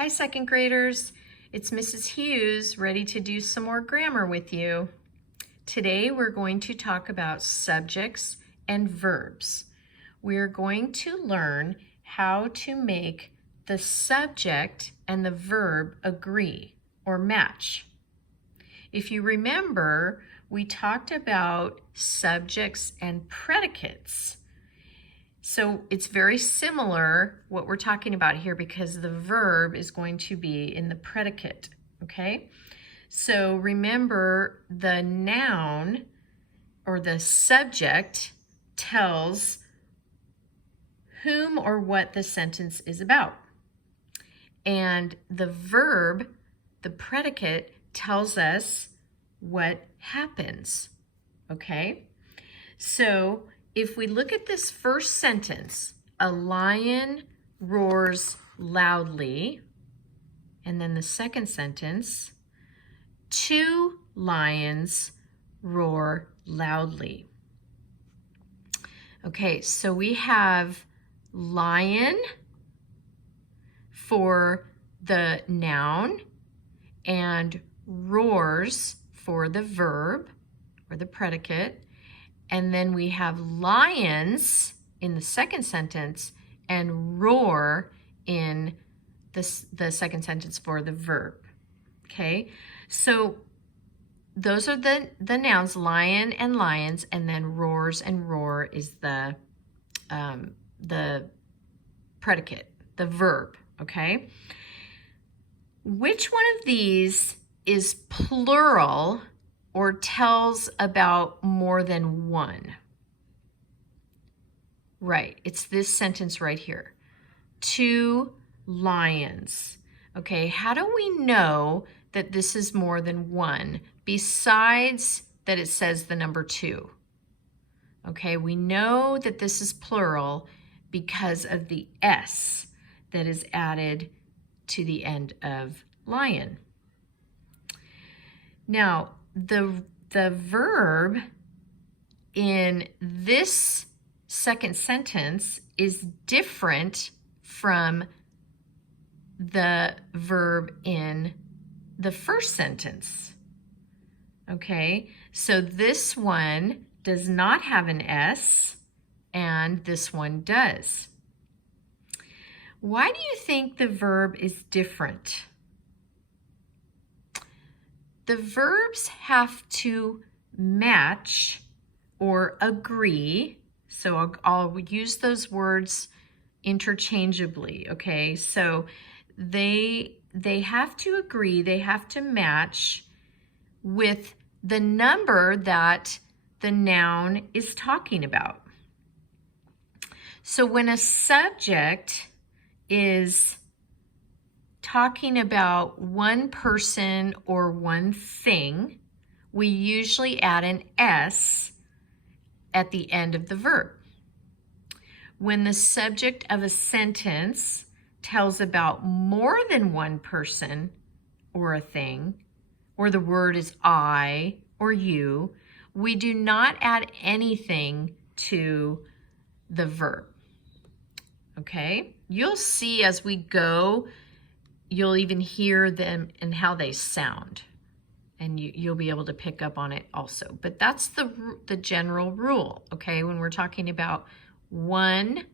Hi, second graders. It's Mrs. Hughes, ready to do some more grammar with you. Today we're going to talk about subjects and verbs. We're going to learn how to make the subject and the verb agree or match. If you remember, we talked about subjects and predicates. So it's very similar what we're talking about here because the verb is going to be in the predicate, okay? So remember, the noun or the subject tells whom or what the sentence is about. And the verb, the predicate, tells us what happens, okay? So if we look at this first sentence, a lion roars loudly, and then the second sentence, two lions roar loudly. Okay, so we have lion for the noun and roars for the verb or the predicate. And then we have lions in the second sentence and roar in the second sentence for the verb, okay? So those are the nouns, lion and lions, and then roars and roar is the predicate, the verb, okay? Which one of these is plural or tells about more than one? Right, it's this sentence right here. Two lions. Okay, how do we know that this is more than one besides that it says the number two? Okay, we know that this is plural because of the S that is added to the end of lion. Now, the verb in this second sentence is different from the verb in the first sentence. Okay, so this one does not have an S and this one does. Why do you think the verb is different? The verbs have to match or agree. So I'll use those words interchangeably, okay? So they have to agree, they have to match with the number that the noun is talking about. So when a subject is talking about one person or one thing, we usually add an S at the end of the verb. When the subject of a sentence tells about more than one person or a thing, or the word is I or you, we do not add anything to the verb. Okay? You'll see as we go, you'll even hear them and how they sound. And you'll be able to pick up on it also. But that's the general rule, okay? When we're talking about one,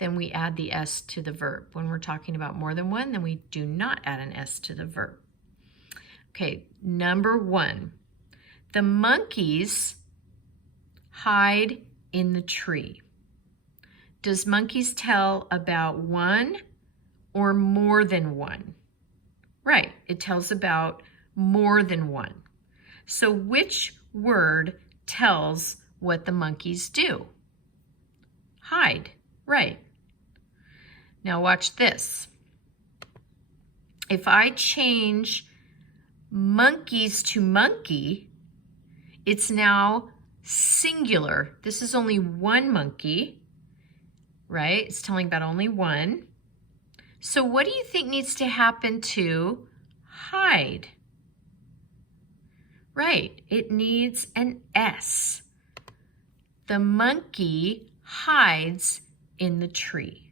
then we add the S to the verb. When we're talking about more than one, then we do not add an S to the verb. Okay, number one, the monkeys hide in the tree. Does monkeys tell about one or more than one? Right, it tells about more than one. So which word tells what the monkeys do? Hide, right. Now watch this. If I change monkeys to monkey, it's now singular. This is only one monkey, right? It's telling about only one. So what do you think needs to happen to hide? Right, it needs an S. The monkey hides in the tree.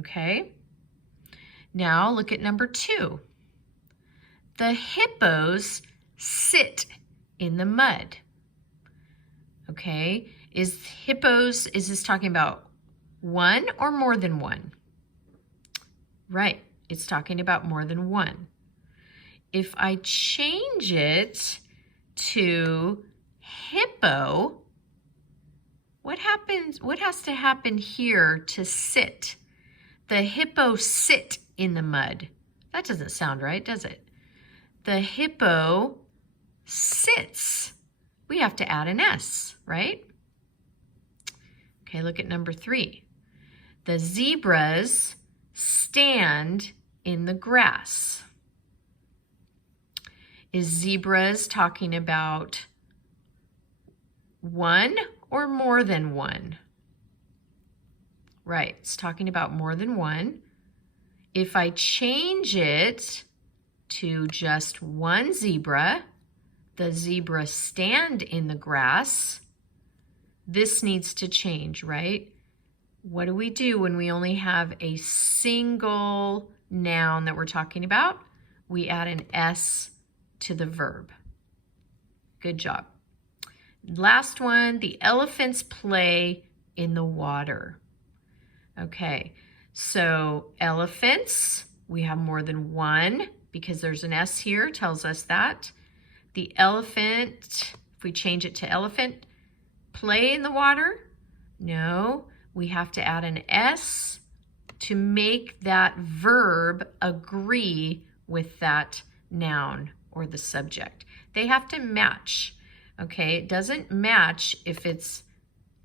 Okay? Now look at number 2. The hippos sit in the mud. Okay, is this talking about one or more than one? Right, it's talking about more than one. If I change it to hippo, what happens? What has to happen here to sit? The hippo sit in the mud. That doesn't sound right, does it? The hippo sits. We have to add an S, right? Okay, look at number 3. The zebras stand in the grass. Is zebras talking about one or more than one? Right, it's talking about more than one. If I change it to just one zebra, the zebra stand in the grass, this needs to change, right? What do we do when we only have a single noun that we're talking about? We add an S to the verb. Good job. Last one, the elephants play in the water. Okay, so elephants, we have more than one because there's an S here, tells us that. The elephant, if we change it to elephant, play in the water? No, we have to add an S to make that verb agree with that noun or the subject. They have to match, okay? It doesn't match if it's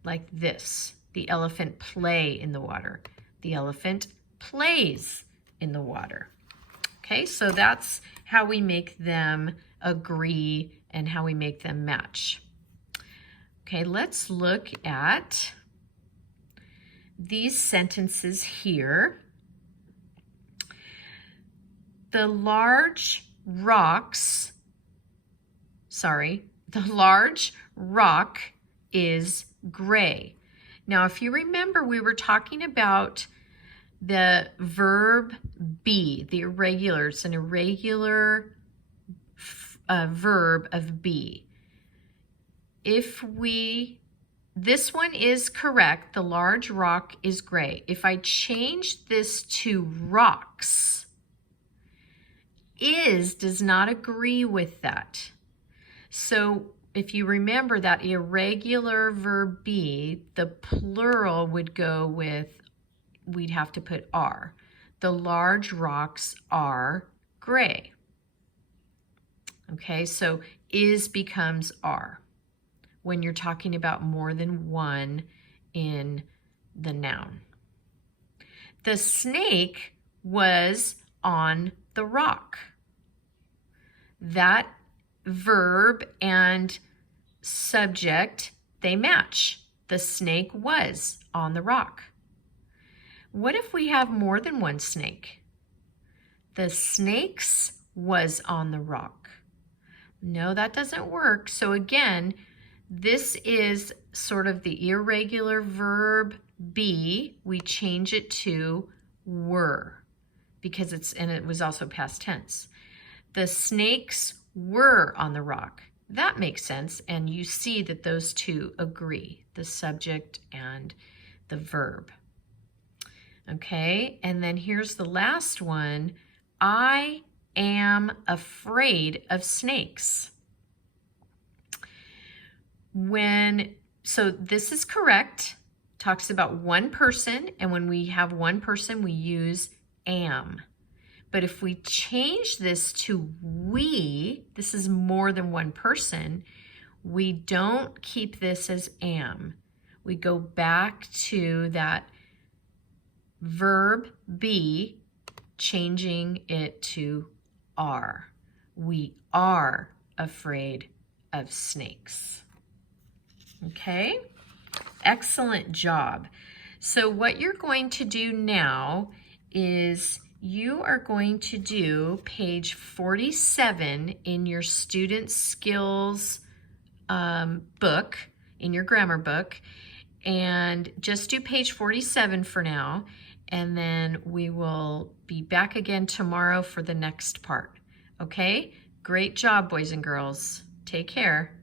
like this. The elephant play in the water. The elephant plays in the water. Okay, so that's how we make them agree and how we make them match. Okay, let's look at these sentences here. The large rock is gray. Now, if you remember, we were talking about the verb be, the irregular. It's an irregular verb of be. This one is correct. The large rock is gray. If I change this to rocks, does not agree with that. So if you remember that irregular verb be, the plural would go with, we'd have to put are. The large rocks are gray. Okay, so is becomes are when you're talking about more than one in the noun. The snake was on the rock. That verb and subject, they match. The snake was on the rock. What if we have more than one snake? The snakes was on the rock. No, that doesn't work. So again, this is sort of the irregular verb be. We change it to were because it was also past tense. The snakes were on the rock. That makes sense, and you see that those two agree, the subject and the verb. Okay, and then here's the last one. I am afraid of snakes. So this is correct, talks about one person, and when we have one person, we use am. But if we change this to we, this is more than one person, we don't keep this as am. We go back to that verb be, changing it to are. We are afraid of snakes. Okay, excellent job. So what you're going to do now is you are going to do page 47 in your student skills book, in your grammar book, and just do page 47 for now. and then we will be back again tomorrow for the next part. Okay? Great job, boys and girls. Take care.